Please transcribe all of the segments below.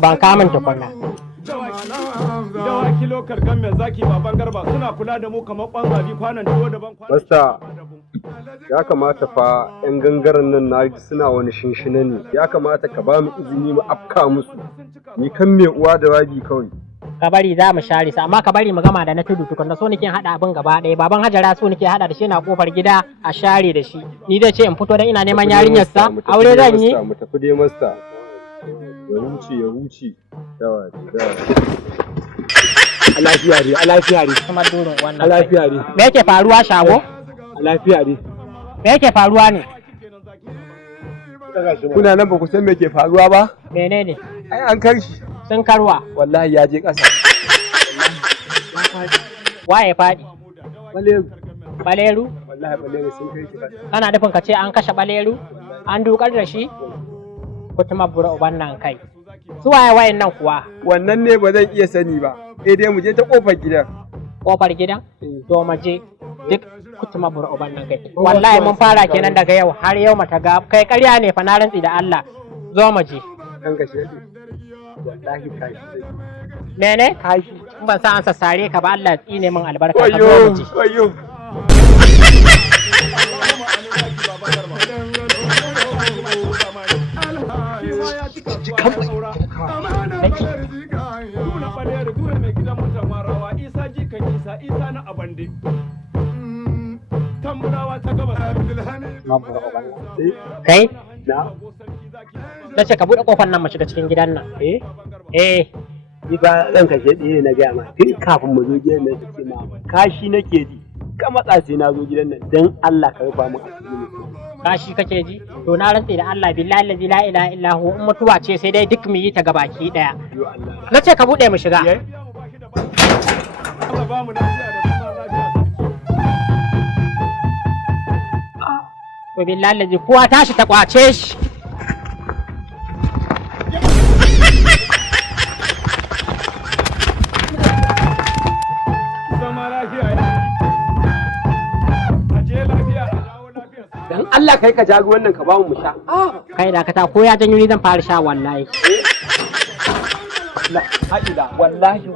ban kamun tukunna. Dawaki lokal gamen zaki baban garba suna kula da mu kamar kwanzabi kwanan tuwo daban kwanan. Basta ya kamata fa yan gangaren nan na suna wani shinshina ne. Ya kamata ka ba mu izini mu afka musu. Ni kan me uwa da wabi kawai. Ka bari za mu share sa amma ka bari mu gama da na tudu tukunna so nake hada abin gaba ɗaya baban Hajara so nake hada da shi na kofar gida a share da shi. Ni da ce in fito dan ina neman yarinyar sa aure zan yi. Mu tafi dai masta. Ya huce. Dawa. A lafiya ne. Kuma durin wannan. A lafiya ne. Me yake faruwa shago? A lafiya ne. Me yake faruwa ne? Kuna nan ba ku san me ke faruwa ba? Menene? Ai an karshi. Sun karwa. Wallahi ya je ƙasa. Waye faɗi? Baleru? Wallahi Baleru sun kai shi ƙasa. Kana nufin ka ce an kashe Baleru? An dukar da shi? Kutuma bura uban nan kai. Su waye wayan nan kuwa? Wannan ne ba zan iya sani ba. Sai dai mu je ta kofar gidan. Kofar gidan? To mu je duk kutuma bura uban nan kai. Wallahi mun fara kenan daga yau har yau mata ga kai ƙarya ne fa na rantsi da Allah. Zo mu je. Kan kashe shi. Wallahi kashi. Mene? Kashi. In ban sa an sassare ka ba Allah ya tsine min albarka ka zo mu je. Wayo. Kai? Na ce ka buɗe ƙofar nan mu shiga cikin gidan nan. Ni ba zan kashe ɗaya na gaya ma tun kafin mu zo gidan nan ce ma kashi nake ji ka matsa sai na zo gidan nan dan Allah ka rufa mu asiri. Kashi kake ji? To na rantse da Allah billahi la ilaha illa hu in mutuwa ce sai dai duk mu yi ta gabaki daya. Na ce ka buɗe mu shiga. To billahi lazi kowa tashi ta kwace shi. Dan Allah kai ka jago wannan ka bamu mu sha. Kai da ka ko ya janyo ni zan fara sha wallahi. Haƙida wallahi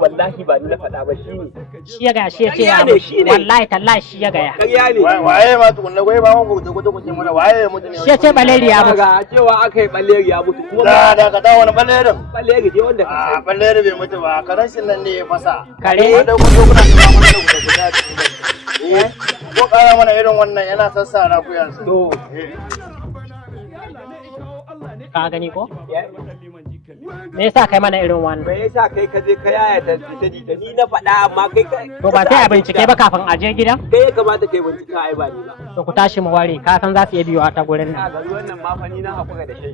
ba ni na faɗa ba shi ne. Shi ya gaya shi ya ce ya wallahi tallahi shi ya gaya. Ƙarya ne. Waye ma tukunna goyi ba mu gudu kuce mana waye mutu ne. Shi ya ce Baleri ya mutu. Ga cewa akai Baleri ya mutu kuma da ka ta wani Balerin. Baleri je wanda ka sai. Baleri bai mutu ba karan shin nan ne ya fasa. Kare. Wanda ku zo kuna ta mana guda. Ko kara mana irin wannan yana sassara ku yanzu. To ka gani ko? Me yasa kai mana irin wannan? Me yasa kai ka je ka yaya ta jita ni na faɗa amma kai ka to ba sai a bincike ba kafin a je gidan? Kai ya kamata kai bincika ai ba ni ba. To ku tashi mu ware ka san za su iya biyo a ta gurin nan. Wannan ma fa ni na hakura da shi.